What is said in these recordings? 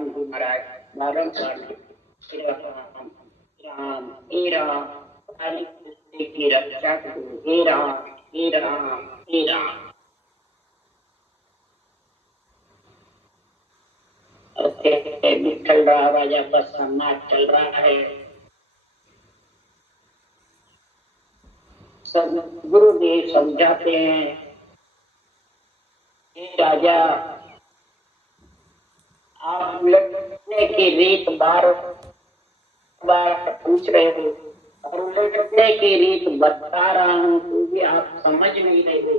राम जी महाराज बारंबार श्री राम राम हे राम काली सृष्टि की रक्षा करो, हे राम हे राम हे राम। विठल राजा का सम्मान चल रहा है। सब गुरुदेव समझाते हैं, हे राजा आप लड़ने की रीत बार बार पूछ रहे हो और लड़ने की रीत बता रहा हूं तो भी आप समझ नहीं रहे हो।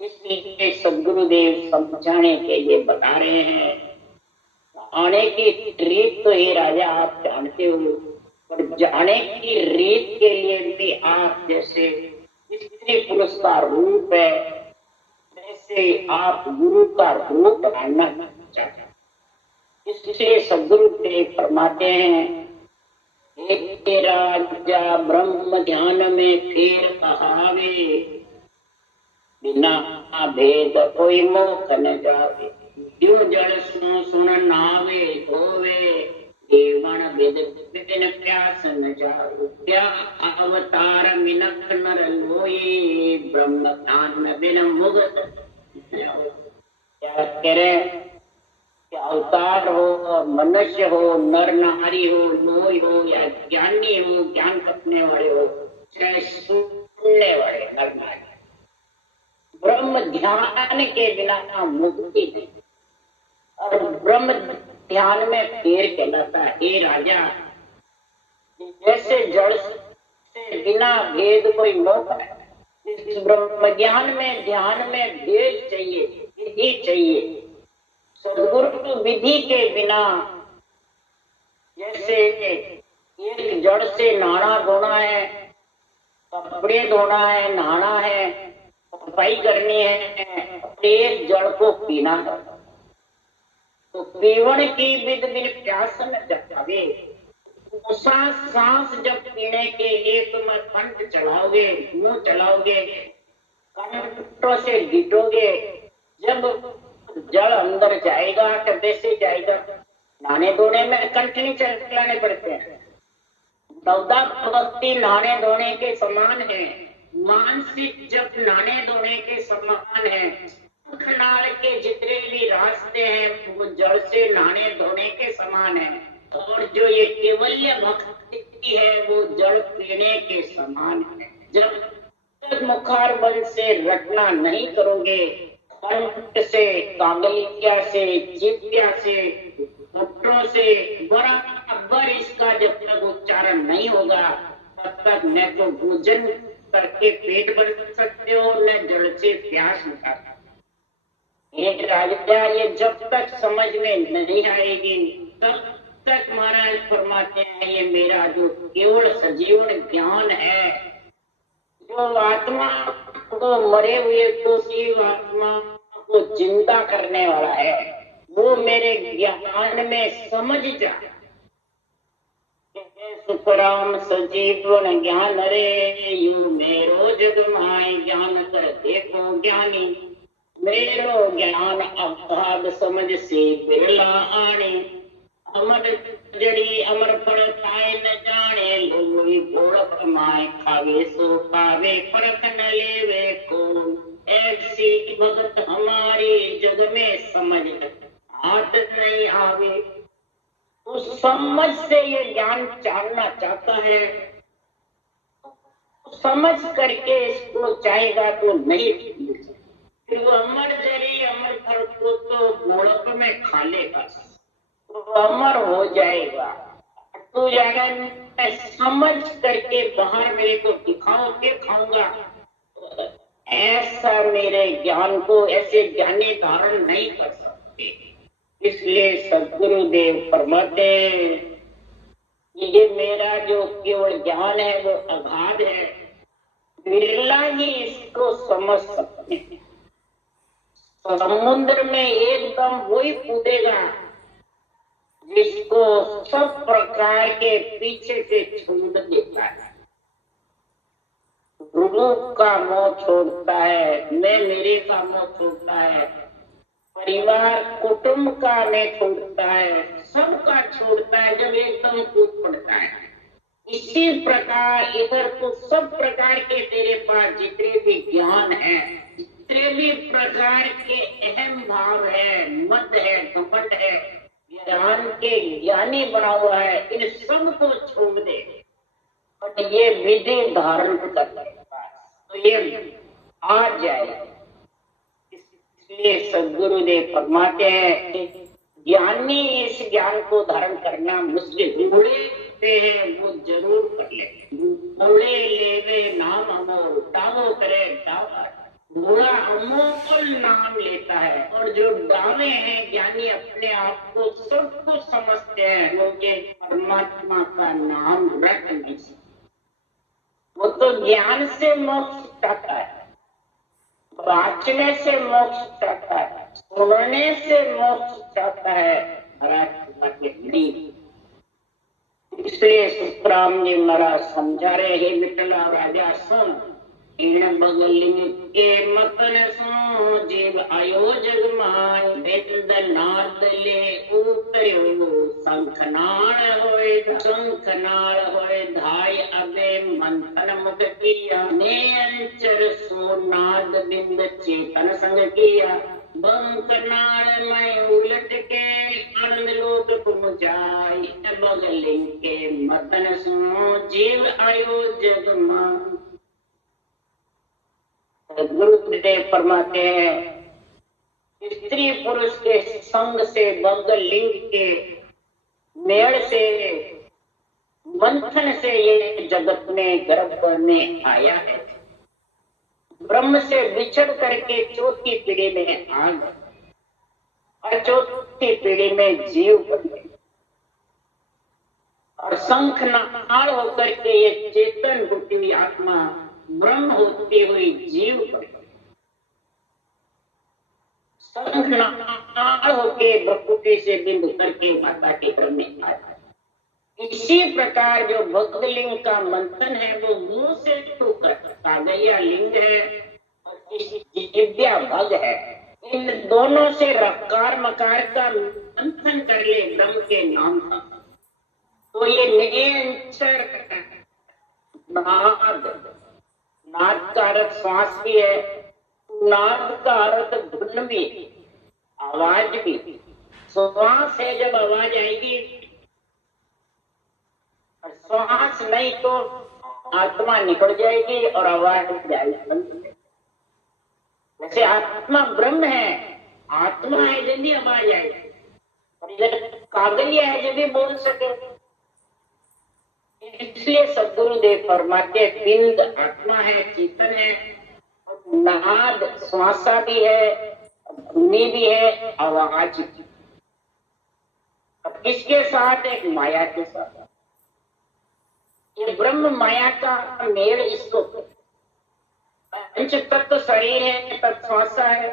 इसलिए सदगुरुदेव समझाने के लिए बता रहे हैं। आने की रीत तो हे राजा आप जानते हो, पर जाने की रीत के लिए भी आप जैसे स्त्री पुरुष का रूप है, जैसे आप गुरु का रूप आना चाहते। इसलिए सदगुरुदेव फरमाते हैं, एक राजा ब्रह्म ध्यान में फेर कहावे, बिना भेद कोई मोख न जावे। जो जल सुन नावे धोवे, देवण विद बिन प्यास न जावे। क्या अवतार मिनख नर लोए, ब्रह्म ज्ञान बिन मुक्त न होए। क्या करे, अवतार हो, मनुष्य हो, नर नारी हो, लोई हो या ज्ञानी हो, ज्ञान रखने वाले हो, चाहे सुनने वाले नर नारी, ब्रह्म ध्यान के बिना मुक्ति नहीं। और ब्रह्म ध्यान में फेर कहलाता है, हे राजा जैसे जड़ से बिना भेद कोई मोक्ष है, इस ब्रह्म ज्ञान में ध्यान में भेद चाहिए, विधि चाहिए। सदगुरु विधि के बिना, जैसे एक जड़ से नहाना धोना है, कपड़े धोना है, नहाना है, सफाई करनी है, एक जड़ को पीना है, तो पीवन की विद बिन प्यास न जावे। सांस जब पीने के लिए तुम कंठ चलाओगे, मुंह चलाओगे, कंठों से गिटोगे, जब जल अंदर जाएगा तो वैसे जाएगा। नहाने धोने में कंठ नहीं चलाने पड़ते हैं। नवदा भक्ति नहाने धोने के समान है, मानसिक जब नहाने धोने के समान है। नाल के जितने भी रास्ते हैं वो जल से नहाने धोने के समान है, और जो ये केवल्य भक्ति है वो जल पीने के समान है। जब तक मुखार बल से रटना नहीं करोगे, कंठ से, कांगलिया से, जिह्वा से, होठों से बराबर इसका जब तक उच्चारण नहीं होगा, तब तक न तो भोजन करके पेट भर सकते हो, न जल से प्यास मिटा सकते। एक राजा ये जब तक समझ में नहीं आएगी तब तक महाराज फरमाते हैं, ये मेरा जो केवल सजीवन ज्ञान है, जो आत्मा को मरे हुए को शिव आत्मा को जिंदा करने वाला है, वो मेरे ज्ञान में समझ जा। सुखराम सजीवन ज्ञान रे, यू मेरो जग माय ज्ञान कर देखो ज्ञानी। मेरो ज्ञान अगाध समझ से बिरला आने, अमर जड़ी अमर फल पाए न जाने। लोई भोड़क माय खावे सो पावे, परख न लेवे को। ऐसी भगत हमारी जग में समझ हाथ नहीं आवे। उस समझ से ये ज्ञान जानना चाहता है, समझ करके इसको चाहेगा तो नहीं, फिर वो अमर जरी अमर फल को तो गोलक में खा लेगा, तो अमर हो जाएगा। तो जाएगा मैं समझ करके बाहर मेरे को दिखाओ के खाऊंगा, ऐसा मेरे ज्ञान को ऐसे ज्ञानी धारण नहीं कर सकते। इसलिए सदगुरुदेव फरमाते ये मेरा जो केवल ज्ञान है वो अगाध है, बिरला ही इसको समझ सकते हैं। समुद्र में एकदम वही कूदेगा जिसको सब प्रकार के पीछे से छोड़ देता है, रूप का मोह छोड़ता है, मैं मेरे का मोह छोड़ता है, परिवार कुटुंब का नहीं छोड़ता है, सबका छोड़ता है जब एकदम कूद पड़ता है। इसी प्रकार इधर तो सब प्रकार के तेरे पास जितने भी ज्ञान है, जितने भी प्रकार के अहम भाव है, मत है, घमंड है, ज्ञान के ज्ञानी बना हुआ है, इन सब को छोड़ दे और ये विधि धारण कर लेगा तो ये आ जाएगा। इसलिए सदगुरुदेव फरमाते हैं ज्ञानी इस ज्ञान को धारण करना मुश्किल, बूढ़े हैं वो जरूर कर ले। बूढ़े लेवे नाम अमोल, दावो करे दावा। बूढ़ा अमोल नाम लेता है और जो दावे हैं ज्ञानी अपने आप को सब कुछ समझते हैं, वो ये परमात्मा का नाम रट नहीं सकते। वो तो ज्ञान से मोक्ष चाहता है, बांचने से मोक्ष चाहता है, सुनने से मोक्ष चाहता है, नहीं। इसलिए सुखराम जी महाराज समझा रहे हैं, विठला राजा सुन, इन बगलिंग के मतन सो जीव आयो जग मान, वेद नाद ले उतर्यो शंखनाल होए, शंखनाल होए धाय अबे मंथन मुख किया, ने अंचर सो नाद बिंद चेतन संग किया, बंकनाल में उलट के आनंद लोक तुम जाय, बगलिंग के मतन सो जीव आयो जग मान। गुरुदेव फरमाते हैं स्त्री पुरुष के संग से, बंग लिंग के मेल से, मंथन से ये जगत में गर्भ में आया है। ब्रह्म से बिछड़ करके चौथी पीढ़ी में आ गए और चौथी पीढ़ी में जीव बन गए और शंखनाद होकर के ये चेतन होती हुई आत्मा ब्रह्म होती हुई जीव बन गई। शंखनाद होके भ्रुकुटी से बिंदु करके माता के घर में आया। इसी प्रकार जो भक्तलिंग का मंथन है वो मुंह से तो कागैया लिंग है और जिव्या भग है, इन दोनों से रकार मकार का मंथन कर ले ब्रह्म के नाम का, तो ये निरंतर नाद, नाद का अर्थ श्वास भी है, नाद का अर्थ धुन भी, आवाज भी। श्वास है जब आवाज आएगी, श्वास नहीं तो आत्मा निकल जाएगी और आवाज जाएगी। जैसे आत्मा ब्रह्म है, आत्मा है जब भी आवाज आएगी, और इधर कागलिया है जब भी बोल सके। इसलिए सद्गुरुदेव फरमाते बिंद आत्मा है, चेतन है, नाद श्वासा भी है, धुनी भी है, आवाज भी। अब इसके साथ एक माया के साथ ये ब्रह्म माया का मेल, इसको पंच तत्व शरीर है, तत्श्वासा है,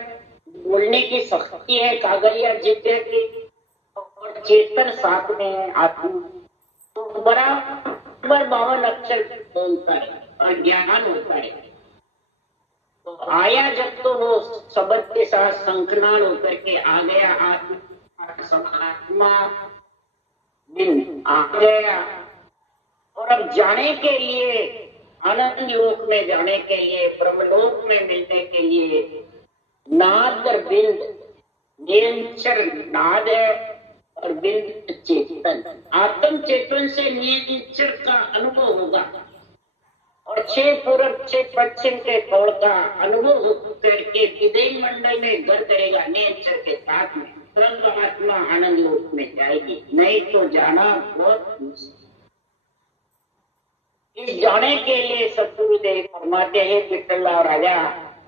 बोलने की शक्ति है कागलिया जिब्बे की, और चेतन साथ में है आत्मा, तो बराबर 52 अक्षर बोलता है और ज्ञान होता है। तो आया जब तो वो शब्द के साथ शंखनाद होकर के आ गया, आत्मा दिन आ गया। और अब जाने के लिए, आनंद लोक में जाने के लिए, ब्रह्मलोक में मिलने के लिए नाद और बिंद, निरंतर नाद है और बिंद चेतन, आत्म चेतन से निरंतर का अनुभव होगा और 6 पूरब 6 पश्चिम के कोण का अनुभव होकर के विदेह मंडल में घर करेगा निरंतर के साथ में, तब आत्मा आनंद लोक में जाएगी, नहीं तो जाना बहुत मुश्किल। इस जाने के लिए सद्गुरुदेव फरमाते हैं विठला राजा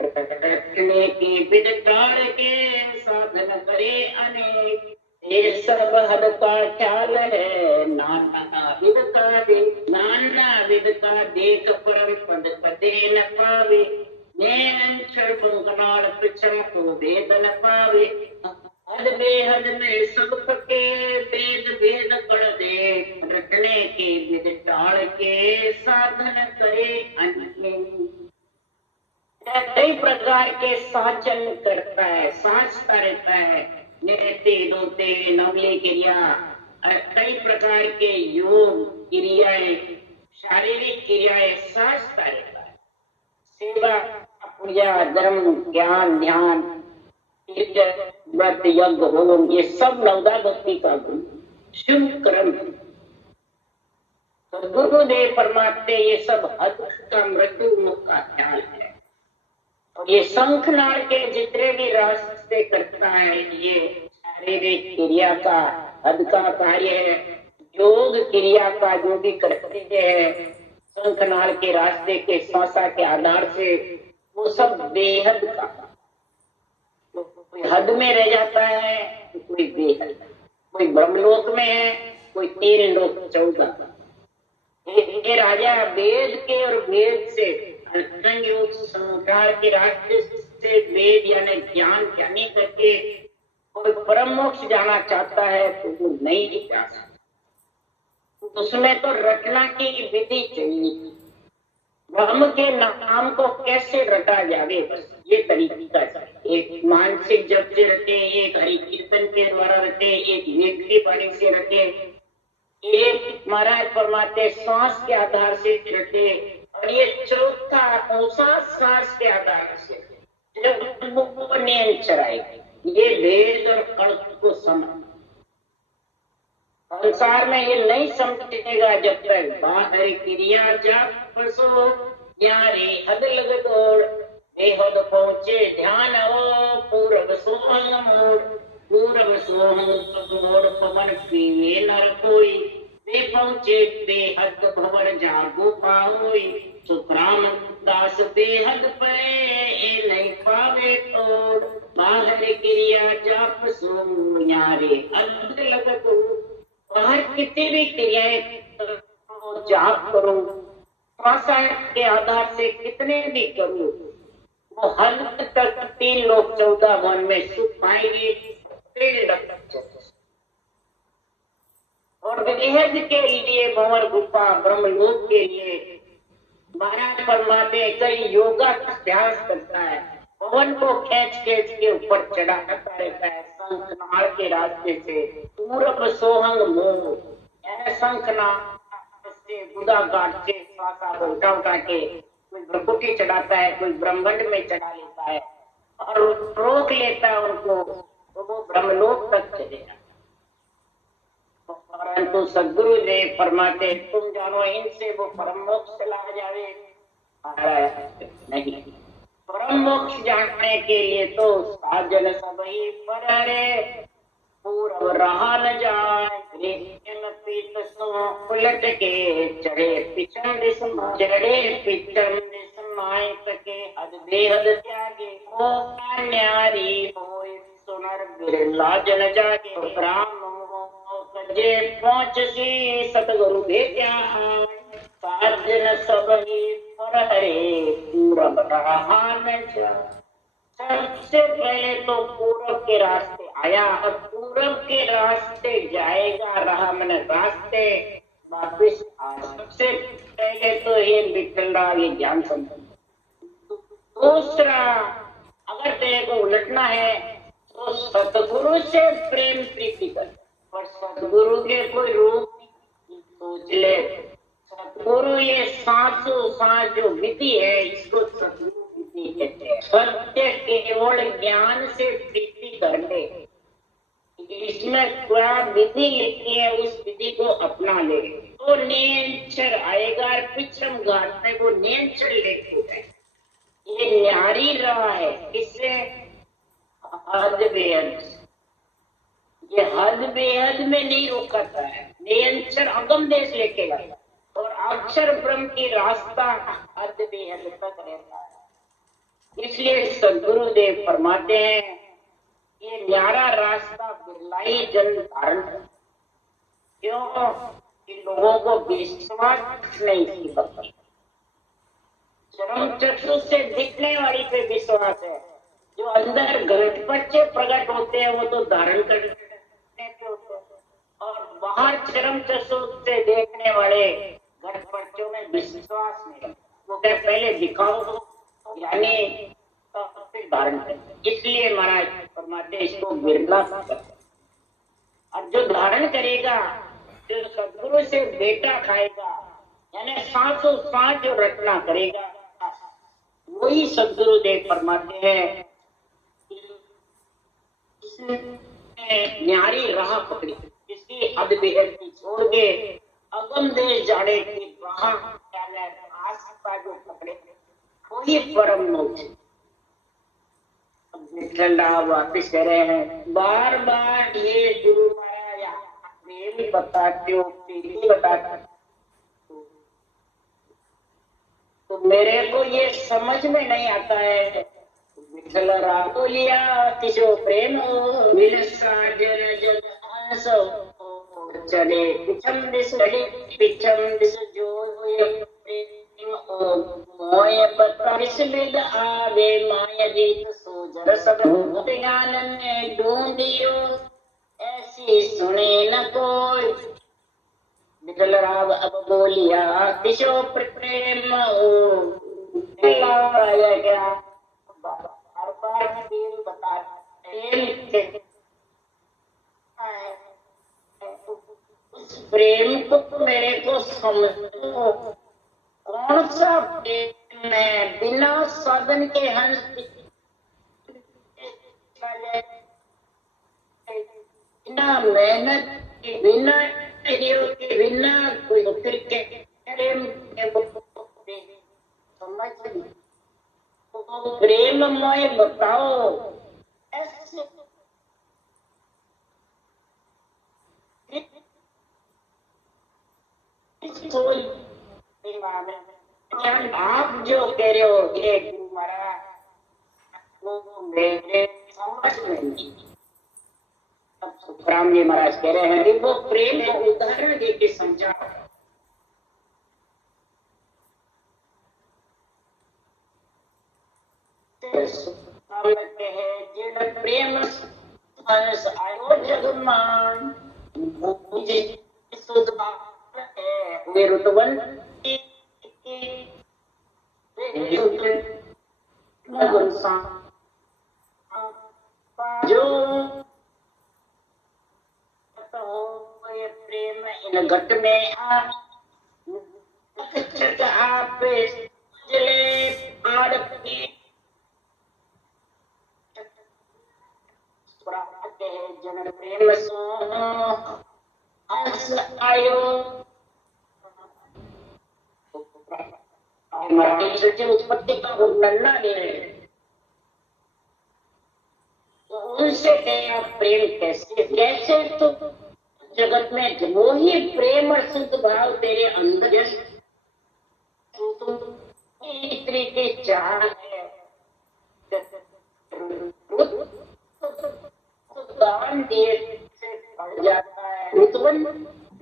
रटने की विद काल के साधन करे अनेक, ये सब हद का ख्याल है, नाना विद का देख, नाना विद का देख परम पद पदे न पावे, निरंतर पंकनाल पिछम को वेद न पावे, हद बेहद में सब पके वेद भेद कर दे, रटने के विद टाल के साधन करे अनेक। कई प्रकार के साचन करता है, साचता रहता है, नृत्य दोते नवले क्रिया, कई प्रकार के योग क्रियाएं, शारीरिक क्रियाएं साचता रहता है। सेवा पूजा धर्म ज्ञान ध्यान व्रत यज्ञ होम ये सब नवदा भक्ति का गुण शुभ कर्म। तो गुरुदेव परमात्मा ये सब हद का मृत्यु मुख का ध्यान है। और ये शंखनाद के जितने भी रास्ते करता है ये शारीरिक क्रिया का हद का कार्य है। योग क्रिया का जो भी करते हैं शंखनाद के रास्ते के श्वासा के आधार से वो सब बेहद का, कोई हद में रह जाता है तो कोई बेहद, कोई ब्रह्मलोक में है कोई 3 लोक 14। ये राजा वेद के और वेद से अंतरंग योग संसार के रास्ते से वेद यानी ज्ञान ज्ञानी करके कोई परम मोक्ष जाना चाहता है तो वो नहीं जा सकता। उसमें तो रटना की विधि चाहिए। ब्रह्म के नाम को कैसे रटा जावे, बस ये तरीका है। एक मानसिक जप से रटे, एक हरि कीर्तन के द्वारा रटे, एक व्यक्ति वाणी से रटे, एक महाराज परमात्मा श्वास के आधार से रटे, और ये चौथा ऊंचा श्वास के आधार से जब वो नियम चराएगी। ये वेद और कण को समझ संसार में ये नहीं समझेगा जब तक बाहर क्रिया जब पसो यारे हद लग दौड़ बेहद पहुंचे ध्यान हो पूर्व सोहंग मोड़, पूर्व सोहंग मोड़ पवन पीवे नर कोई वे पहुंचे बेहद भवर जागो पाओई। सुखराम दास बेहद पे ए नहीं पावे तोड़ बाहर क्रिया जप सो यारे हद लग दौड़। बाहर कितनी भी क्रियाएं जाप करो, श्वासा के आधार से कितने भी करो, वो हद तक 3 लोक 14 वन में सुख पाएंगे। और बेहद के लिए भंवर गुफा ब्रह्मलोक के लिए महाराज परमात्मा कई योगाभ्यास करता है। पवन को खींच खींच के ऊपर चढ़ाता रहता है शंखनाद के रास्ते से। पूरब सोहंग मोह शंखनाद से गुदा काट के श्वासा को उठा उठा के कोई भ्रकुटी चढ़ाता है, कोई ब्रह्मांड में चढ़ा लेता है और रोक लेता है उनको, तो वो ब्रह्मलोक तक चले जाते। परंतु सदगुरुदेव फरमाते तुम जानो इनसे वो परम मोक्ष चला जावे, नहीं। परम मोक्ष जानने के लिए तो साजन सबही पर रे पूर्व रहा न जाए। पीत सो उलट के चढ़े पिछम दिस चढ़े पिछम दिस माय सके हद बेहद त्यागे ओ न्यारी होए सुनर बिरला जन जागे। ब्राह्मण जे पहुंच सी सतगुरु भेजा साजन सबही पर हरे पूरब रहा न जाए। सबसे पहले तो पूरब के रास्ते आया और पूरब के रास्ते जाएगा, रहा मैंने रास्ते वापिस आ। सबसे पहले तो ये विठलरा ये ज्ञान संबंध। दूसरा अगर तेरे को उलटना है तो सतगुरु से प्रेम प्रीति कर, और सतगुरु के कोई रूप नहीं सोच ले। सतगुरु ये सांसों सांस जो विधि है इसको सतगुरु विधि कहते हैं। सत्य केवल ज्ञान से प्रीति करने, इसमें क्या विधि लिखी है उस विधि को अपना ले तो नियंचर आएगा। पिछम घाट में वो नियंचर लेके जाए। ये न्यारी रहा है किससे? हद बेहद। ये हद बेहद में नहीं रोकता है, नियंचर अगम देश लेके गया और अक्षर ब्रह्म की रास्ता हद बेहद तक रहता है। इसलिए सदगुरुदेव फरमाते हैं ये न्यारा रास्ता बिरलाई जन धारण। क्यों कि लोगों को विश्वास नहीं होता। चरम चक्षु से दिखने वाली पे विश्वास है, जो अंदर घटपच्चे प्रकट होते हैं वो तो धारण करने के होते हैं, और बाहर चरम चक्षु से देखने वाले घटपच्चों में विश्वास नहीं। वो क्या पहले दिखाओ यानी धारण करें। इसलिए महाराज फरमाते इसको बिरला करते। और जो धारण करेगा, जो सदगुरु से बेटा खाएगा, यानी सांसों सांस जो रचना करेगा, वही सदगुरुदेव फरमाते हैं न्यारी राह पकड़ी, इसकी हद बेहद की छोड़ के अगम देश जाने की वहां आस्था जो पकड़े वही परम मोक्ष। वापिस कह रहे हैं बार बार ये गुरु महाराज प्रेम बताते हो, प्रीति बताते, तो मेरे को ये समझ में नहीं आता है। विठल रातो लिया किशो प्रेम मिल साजन जग हंसो चले पिछम दिस जो मोय पतारिस बिद आवे माय रीत सोजर सब ज्ञान में ढूंढियो ऐसी सुने न कोई। विठल राव अब बोलिया किशो प्रेम गया हर बार प्रेम बता प्रेम को मेरे को समझो कौन सा प्रेम है बिना साधन के हंस बिना मेहनत के बिना के बिना कोई फिर के प्रेम समझ तो प्रेममय बताओ ऐसे आप जो कह रहे हो ये गुरु महाराज वो मेरे समझ में नहीं। सुखराम जी महाराज कह रहे हैं वो प्रेम का उदाहरण देके समझा। प्रेम आयो जगमान जो ये प्रेम इन घट में आप जले जन प्रेम सो आयो उत्पत्ति का वर्णन दे रहे हैं। तो उनसे क्या प्रेम कैसे कैसे तो जगत में वो ही प्रेम और शुद्ध भाव तेरे अंदर स्त्री की चाह है दान दिए से बढ़ जाता है। ऋतुवन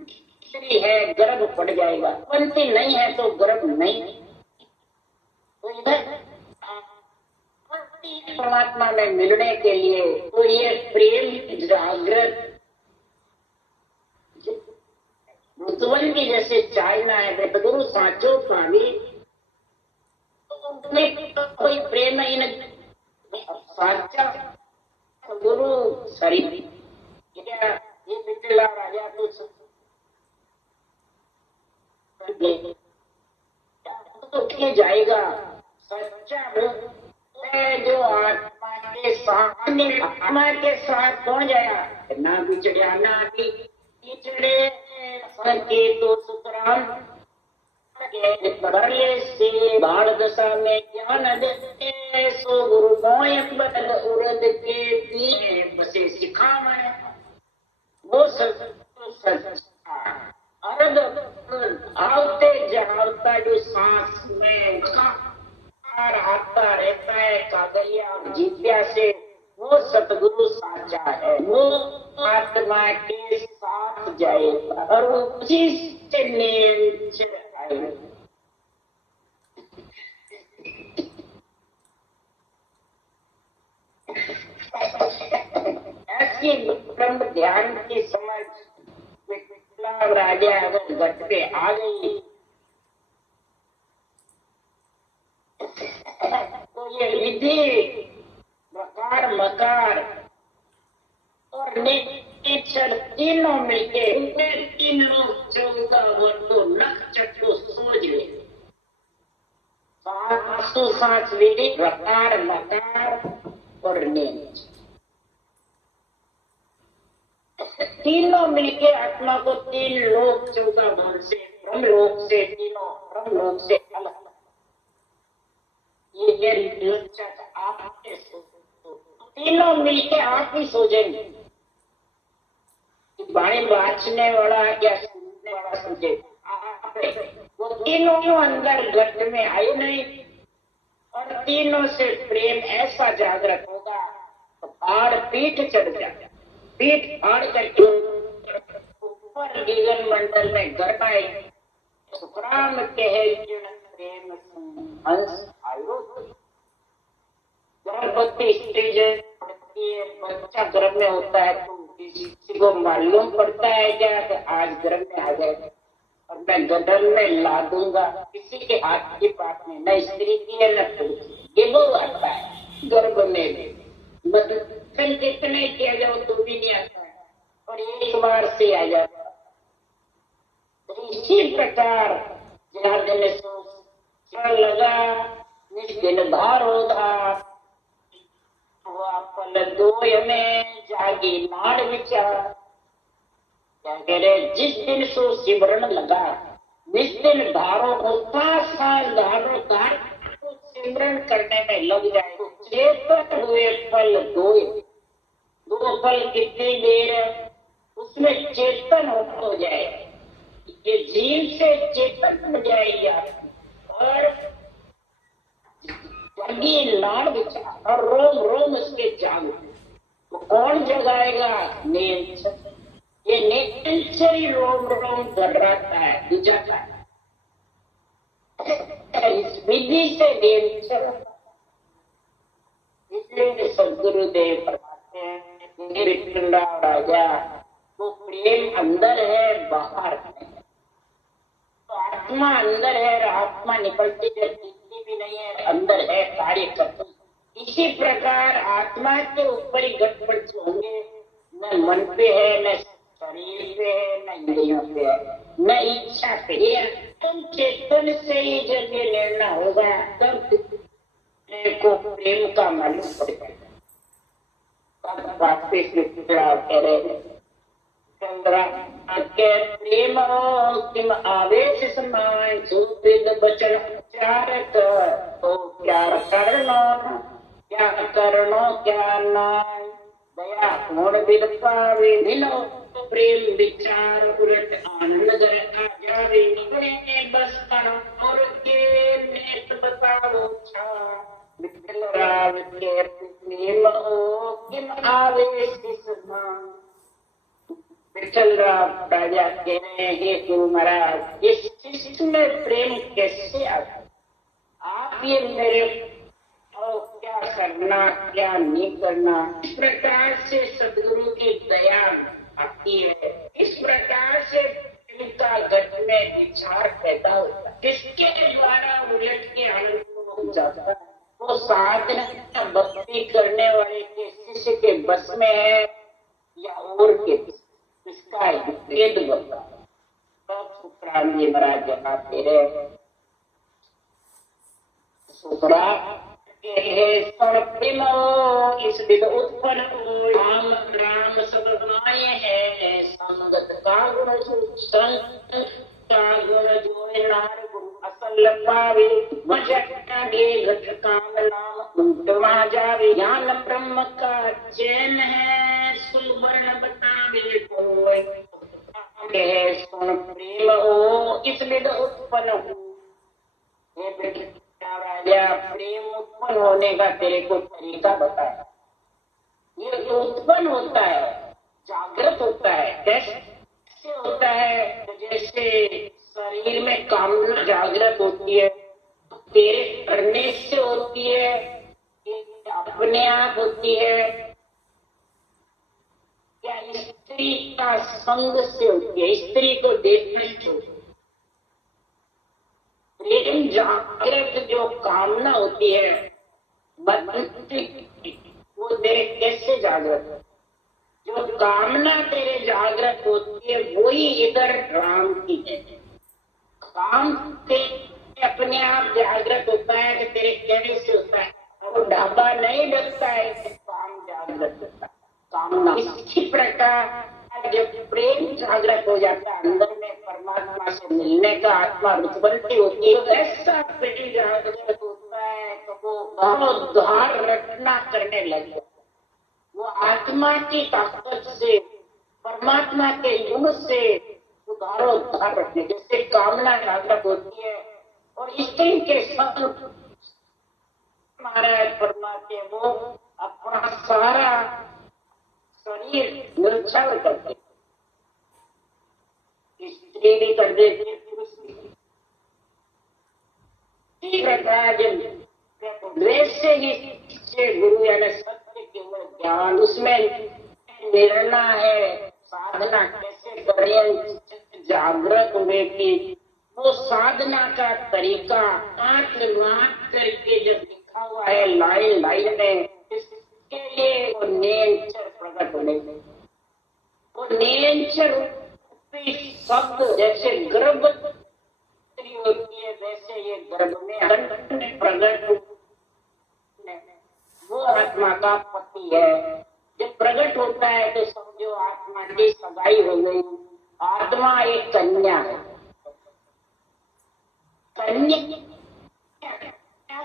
स्त्री है गर्भ पड़ जाएगा, पंथी नहीं है तो गर्भ नहीं। तो इधर परमात्मा में मिलने के लिए तो ये प्रेम जागृत ऋतुवन की जैसे चाहना है वेदगुरु साचो स्वामी कोई प्रेम इन साचा गुरु शरीर ये बिटला राजा तो क्या जाएगा सच्चा जो आत्मा के साथ कौन जाया ना बिछड़िया ना बिछड़े के तो सुतराम से बाढ़ दशा में ज्ञान देते सो गुरु मोय बदल उरद के दिए बसे सिखावे वो सच्चा अर्ध आवते जावता जो सांस में आता रहता है कागलिया जिज्ञा से वो सतगुरु साचा है। वो आत्मा के साथ जाएगा और वो उसी से नीचे आएगा। ऐसी ब्रह्म ध्यान की समझ राजा अगर घट पे आ गई तो ये विधि, प्रकार, मकार और नेचर तीनों मिलके तीन लोग 14 वर्षों नख चक्षु सोच ले। सांस विधि, प्रकार, मकार और नेचर तीनों मिलके आत्मा को 3 लोक 14 वर्ष से ब्रह्म लोक से तीनों ब्रह्म लोक से अलग। ये आपके तीनों मिलके आप ही सोचेंगे। बाणी बांचने वाला क्या सुनने वाला सोचे, वो तीनों अंदर घट में आए नहीं और तीनों से प्रेम ऐसा जागृत होगा तो फाड़ पीठ चढ़ जाए, पीठ फाड़ करके ऊपर गगन मंडल में गरमाए सुखराम कहे प्रेम हंस आयो। गर्भवती स्त्री जो बच्चा गर्भ में होता है तो किसी को मालूम पड़ता है क्या कि आज गर्भ में आ गए और मैं गर्भ में ला दूंगा, किसी के हाथ की बात नहीं, न स्त्री की है न पुरुष की, ये वो आता है गर्भ में मतलब कितने किया जाओ तो भी नहीं आता है और एक बार से आ जाता है। तो इसी प्रकार जहाँ दिन लगा निष्दिन धार होधा पल दोय में जागी लाड विचार। क्या कह रहे, जिस दिन सो सिमरन लगा निष्दिन धारो होता साल धारो धार को सिमरन करने में लग जाए तो चेतन हुए पल दोय। 2 पल कितनी देर उसमें चेतन हो जाए, ये जीव से चेतन हो जाएगी और लाड़ विचार और रोम रोम उसके जाग। तो कौन जगाएगा, नेचर। ये नेचर ही रोम रोम धर्राता है, बुझाता है। इस विधि से नेचर, इसलिए सदगुरुदेव फरमाते हैं विठ्ठलराव राजा वो प्रेम अंदर है बाहर है। तो आत्मा अंदर है और आत्मा निकलती जाती भी नहीं है, अंदर है कार्य करती। इसी प्रकार आत्मा के ऊपर ही गठबंधन होंगे, न मन पे है, न शरीर पे है, न इंद्रियों पे है, न इच्छा पे है। तुम चेतन से ही जब ये निर्णय होगा तब को प्रेम का मालूम पड़ेगा। कह रहे चंद्रा के प्रेम किम आवेश समाय सुविद बचन चारक तो क्या करनो क्या नाय दया गुण विद पावे मिलो प्रेम विचार उलट आनंद कर आ जावे अपने बस करो और के नेत बताओ छा विठल राव के प्रेम किम आवेश समाय। विठल राजा कह रहे हैं, हे गुरु महाराज इस में प्रेम कैसे आता, आप ये मेरे क्या करना क्या नहीं करना, इस प्रकार से सदगुरु की दया आती है। इस प्रकार से इनका घट में विचार पैदा होता है, जिसके द्वारा उलट के आनंद हो जाता है। वो साधना भक्ति करने वाले के शिष्य के बस में है या और के, इसका भेद बता तब सुखराम जी महाराज जवाब दे रहे। सुखरा इस विध उत्पन्न राम राम सब माय है संगत का गुण संत का गुण जो नार गुरु असल पावे मजके घट काम नाम उठवा जावे। ज्ञान ब्रह्म का चैन है सुवर्ण बतावे कोई सुन प्रेम हो इस विध उत्पन्न हो। राजा प्रेम उत्पन्न होने का तेरे को तरीका बताया। ये उत्पन्न होता है, जागृत होता है, कैसे होता है? तो जैसे शरीर में कामना जागृत होती है, तेरे करने से होती है, अपने आप होती है, क्या स्त्री का संग से होती है, स्त्री को देखने से होती है। प्रेम जागृत जो कामना होती है वो तेरे कैसे जागृत, जो कामना तेरे जागृत होती है वही इधर राम की है। काम से अपने आप जागृत होता है कि तेरे कहने से होता है, और ढाबा नहीं लगता है कि काम जागृत होता है। कामना इसी प्रकार जब प्रेम जागृत हो जाता है अंदर में परमात्मा से मिलने का, आत्मा रुचबंती होती है, तो ऐसा प्रेम जागृत होता है तो वो धर्मोद्धार रचना करने लगता है। वो आत्मा की ताकत से, परमात्मा के गुण से उद्धार रखने, जैसे कामना जागृत होती है और स्त्री के संग महाराज फरमाते हैं वो अपना सारा शरीर निर्छल करते, स्त्री भी कर देती, पुरुष भी। वैसे ही गुरु यानी सत्य केवल ज्ञान, उसमें निर्णय है साधना कैसे करें जागृत हुए की, वो साधना का तरीका आंख मात करके जब लिखा हुआ है लाइन लाइन में, इसके लिए वो नेचर प्रकट होने, वो नेचर शब्द जैसे गर्भ होती है वैसे ये गर्भ में प्रकट, वो आत्मा का पति है। जब प्रकट होता है तो समझो आत्मा की सगाई हो गई। आत्मा एक कन्या है, कन्या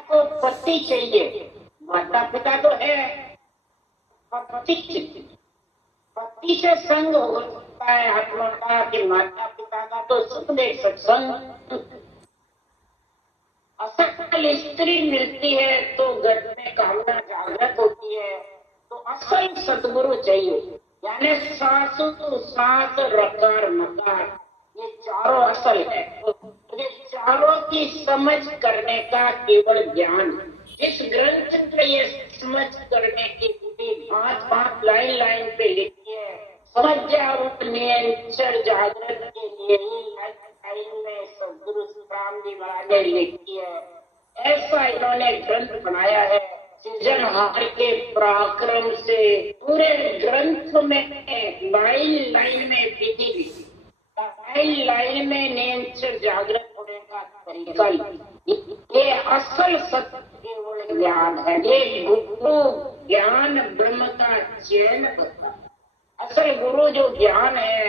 को पति चाहिए, माता पिता तो है, पति से संग होता है आत्मा का कि माता पिता का तो सुख देख सत्संग। असल स्त्री मिलती है तो घर में कामना जागृत होती है, तो असल सतगुरु चाहिए, यानी सासु सास रकार मकार, ये चारों असल है। ये चारों की समझ करने का केवल ज्ञान, इस ग्रंथ में ये समझ करने की विधि 5 लाइन लाइन पे लिखी है। समझ जाओ नेचर जागृत के लिए लाइन में सदगुरु राम जी महाराज ने लिखी है। ऐसा इन्होंने ग्रंथ बनाया है सृजनहार के पराक्रम से। पूरे ग्रंथ में लाइन लाइन में विधि लिखी, लाइन लाइन में नेचर जागृत होने का तरीका लिखी। ये असल सत्य केवल ज्ञान है, ये गुरु ज्ञान ब्रह्म का चयन बता। असल गुरु जो ज्ञान है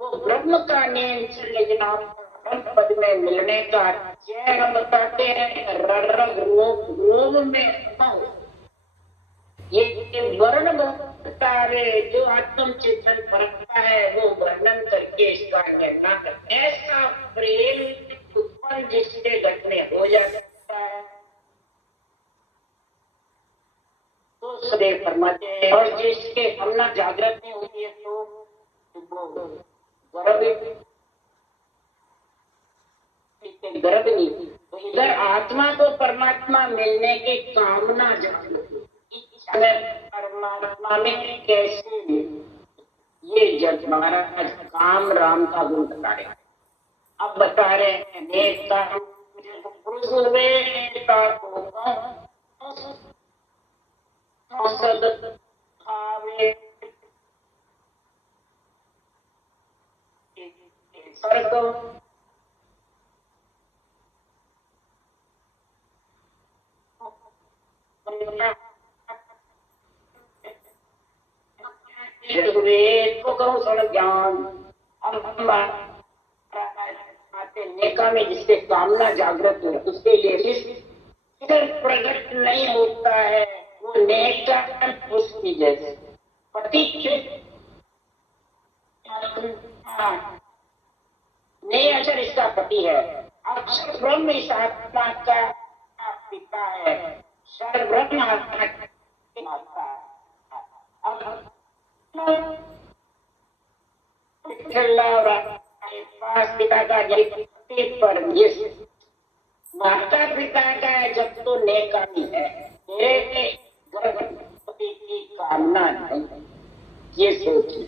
वो ब्रह्म का नेचर, लेकिन आप पद में मिलने का चयन बताते हैं। रग रोग में ये वर्ण बतावे जो आत्म चिंतन परखता है वो वर्णन करके इसका निर्णय करते। ऐसा प्रेम उत्पन्न जिसके घट में हो जाता है तो सदैव फरमाते हैं, और जिसके कामना जागृत नहीं होती है तो गर्भ नहीं। तो इधर आत्मा को परमात्मा मिलने की कामना जागृत, परमात्मा में कैसे ये जब महाराज काम राम का गुण बता रहे हैं। अब बता रहे हैं नेता पुरुष नेता को ज्ञान नेका में जिससे कामना जागृत हो उसके लिए प्रकट नहीं होता है वो नेका पुष्टि जैसे पति नहीं अक्षर इसका पति है, अक्षर ब्रह्म इस आत्मा का पिता है, शर ब्रह्म आत्मा की माता है। पिता का पर जिस माता पिता का है जब तो नेकामी है, तेरे गर्भवती की कामना नहीं, ये सोचिए।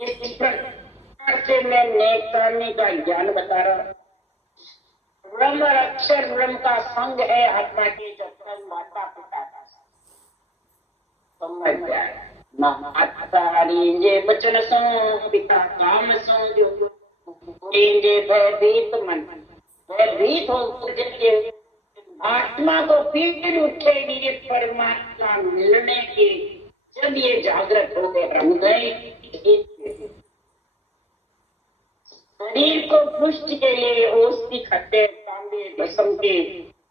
इस प्रकार से मैं नेकामी का ज्ञान बता रहा हूँ। ब्रह्म अक्षर ब्रह्म का संग है आत्मा के जब तक माता पिता समझ जाए। मातारी जे बचन सो पिता काम सो जो जे भयभीत मन भयभीत हो जब आत्मा को फिर उठेगी ये परमात्मा मिलने की, जब ये जागृत हो गए हृदय शरीर को पुष्ट के लिए औषधि खाते तांबे भस्म के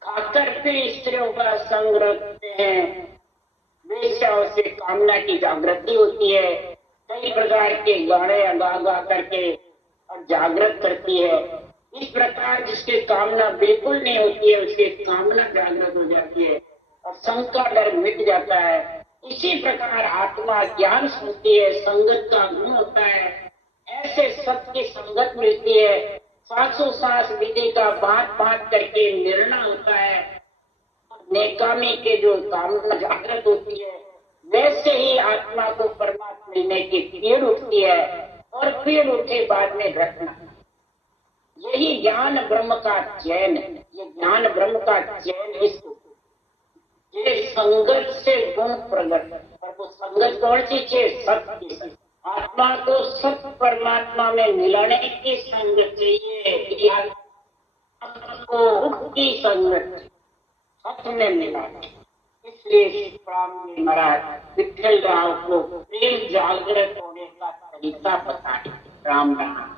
खाकर फिर स्त्रियों का संग रखते हैं। वेश्याओं से कामना की जागृति होती है, कई प्रकार के गाने गा गा करके और जागृत करती है। इस प्रकार जिसके कामना बिल्कुल नहीं होती है उसकी कामना जागृत हो जाती है और संग का डर मिट जाता है। इसी प्रकार आत्मा ज्ञान सुनती है, संगत का गुण होता है, ऐसे सबकी संगत मिलती है, सांसों सांस विधि का बात बात करके निर्णय होता है, नेकामी के जो कामना जागृत होती है, वैसे ही आत्मा को परमात्मा मिलने की पीड़ उठती है और पीड़ उठे बाद में घटना। यही ज्ञान ब्रह्म का चयन है। ये ज्ञान ब्रह्म का चयन इसको ये संगत से गुण प्रकट, और वो संगत कौन सी चीज? सत्य। आत्मा को सत्य परमात्मा में मिलाने की संगत चाहिए, आत्मा की संगत सत्य में मिलाने। इसलिए स्वामी महाराज विठल राव को प्रेम जागृत होने का तरीका बताए। राम राम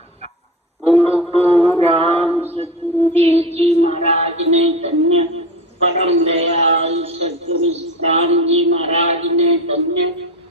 गुरु राम सतगुरुदेव जी महाराज ने धन्य, परम दयाल सतगुरु राम जी महाराज ने धन्य।